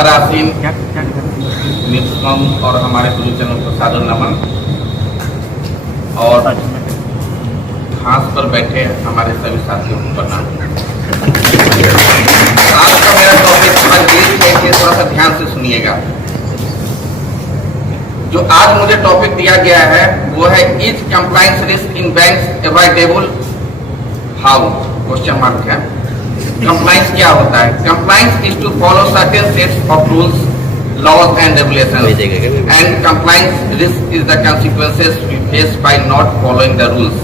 फरासीन निष्कम और हमारे गुरुजनों को सादर नमन। और घास पर बैठे हमारे सभी साथियों को प्रणाम। आज का मेरा टॉपिक है कि थोड़ा सा ध्यान से सुनिएगा। जो आज मुझे टॉपिक दिया गया है वो है is compliance risk in banks avoidable how, question mark है। कंप्लायंस क्या होता है? Compliance is to follow certain sets of rules, laws and regulations, and compliance risk is the consequences we face by not following the rules.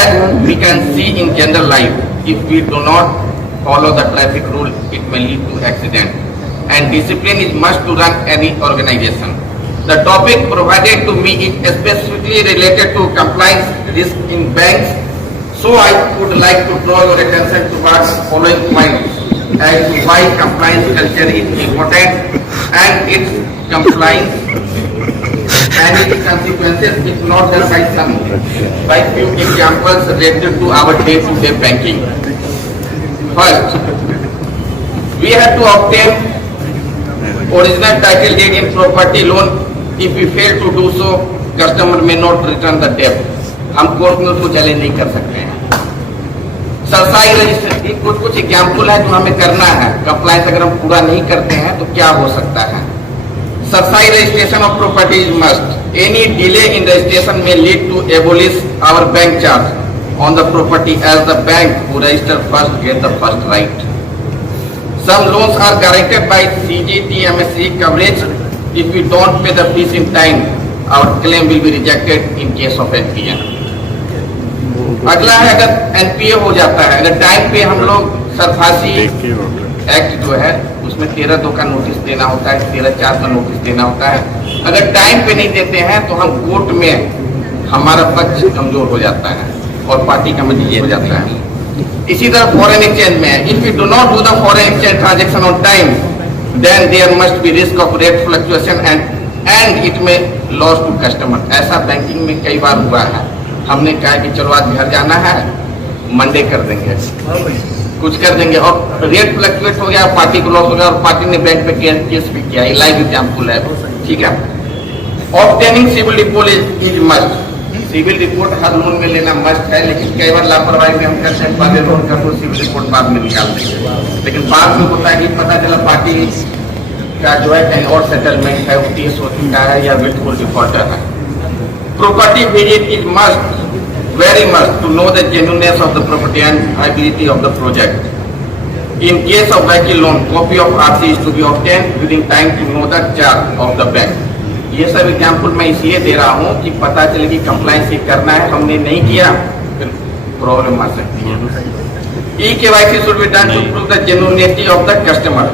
As we can see in general life, if we do not follow the traffic rule, it may lead to accident. And discipline is must to run any organization. The topic provided to me is specifically related to compliance risk in banks. So I would like to draw your attention towards following points as to why compliance culture is important and its compliance and its consequences is not done by some, by few examples related to our day-to-day banking. First, we have to obtain original title deed in property loan. If we fail to do so, customer may not return the debt. हम कोर्ट में उसको चैलेंज नहीं कर सकते हैं। Cerci registration कुछ एग्जाम्पल है जो हमें करना है। कंप्लायंस अगर हम पूरा नहीं करते हैं तो क्या हो सकता है? CERSAI registration of property is must. Any delay in registration may lead to abolish our bank charge on the property as the bank who register first get the first right. Some loans are guaranteed by CGTMSE coverage. If we don't pay the fees in time our claim will be rejected in case of NPA। अगला है अगर NPA हो जाता है, अगर टाइम पे हम लोग सरफासी एक्ट जो है उसमें 13(2) का नोटिस देना होता है, 13(4) का नोटिस देना होता है। अगर टाइम पे नहीं देते हैं तो हम कोर्ट में हमारा पक्ष कमजोर हो जाता है और पार्टी का मजबूत हो जाता है। इसी तरह फॉरेन एक्सचेंज में if you do not do the foreign exchange transaction on time then there must be risk of rate fluctuation and it में लॉस टू कस्टमर। ऐसा बैंकिंग में कई बार हुआ है। हमने कहा कि चलो आज घर जाना है, मंडे कर देंगे, कुछ कर देंगे और रेट फ्लक्चुएट हो गया, पार्टी को लॉस हो गया और पार्टी ने बैंक पे केस भी किया। लाइव एग्जाम्पल है, ठीक है। Obtaining CIBIL report is must. CIBIL report हर लोन में लेना मस्ट है, लेकिन कई बार लापरवाही में हम करते हैं, पहले लोन कर दो सिविल रिपोर्ट बाद में निकाल देंगे। लेकिन बाद में होता है कि पता चला पार्टी का जो है कहीं और सेटलमेंट है, वो केस हो चुका है या विथहोल्ड डिफॉल्टर है। Property visit is must, very must, to know the genuineness of the property and viability of the project. In case of vehicle loan, copy of RC is to be obtained within time to know the charge of the bank. ये सब एग्जाम्पल मैं इसलिए दे रहा हूँ कि पता चले कि कंप्लायंस ये करना है, हमने नहीं किया फिर प्रॉब्लम आ सकती है। eKYC should be done to prove the genuinity of the customer.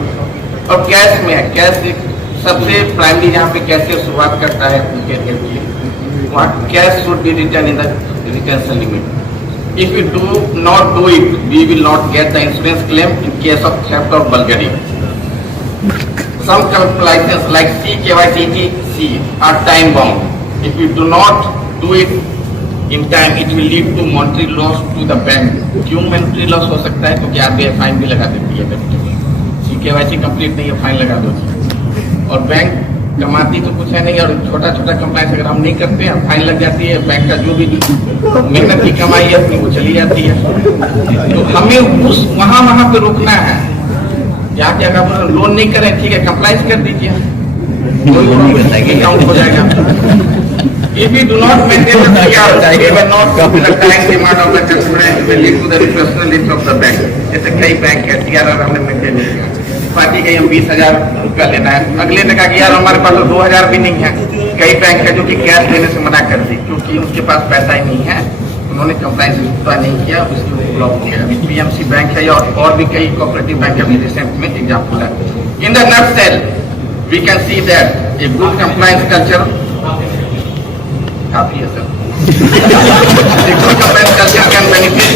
और कैश में है, कैश सबसे प्राइमरी जहाँ पे कैश से शुरुआत करता है cash should be written in the retention limit. If we do not do it, we will not get the insurance claim in case of theft or burglary. Some compliances like CKYC are time bound. If we do not do it in time, it will lead to monetary loss to the bank. क्यों monetary loss हो सकता है? क्योंकि RBI fine भी लगा देती है। CKYC complete नहीं है, फाइन लगा दो और बैंक कमाती तो कुछ है नहीं। और छोटा छोटा कंप्लायंस अगर हम नहीं करते हैं, फाइन लग जाती है, बैंक का जो भी मेहनत की कमाई है वो चली जाती है। तो हमें उस वहां पे रोकना है जहाँ की अगर लोन नहीं करें, ठीक है कंप्लायंस कर दीजिए, कोई अकाउंट हो जाएगा। If we do not maintain the CR, we will not fulfill the time demand of the customer and will lead to the personal risk of the bank. जैसे कई बैंक है CR हमने मेंटेन नहीं किया, पार्टी का 20,000 रुपया लेना है, अगले ने कहा कि यार हमारे पास तो 2,000 भी नहीं है। कई बैंक है जो कि कैश देने से मना कर दी क्योंकि उनके पास पैसा ही नहीं है, उन्होंने कंप्लायंस पूरा नहीं किया, उसको ब्लॉक किया। अभी PMC बैंक है और भी कई कोऑपरेटिव बैंक अभी रिसेंट में एग्जाम्पल है। In the nutshell we can see that a good compliance culture काफी है sir. Good compliance culture can benefit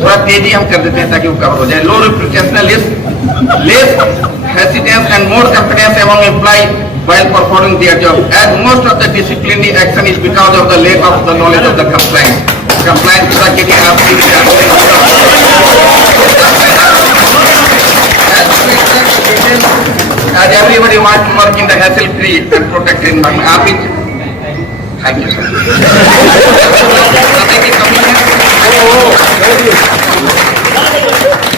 थोड़ा तेजी हम कर देते हैं ताकि वो कवर हो जाए। Low reputational less hesitance and more confidence among employee while performing their job, as most of the disciplinary action is because of the lack of the knowledge of the compliance. Compliance के लिए आपकी as everybody wants to work in the hassle-free and protected environment. आप ही thank you sir. Thank you.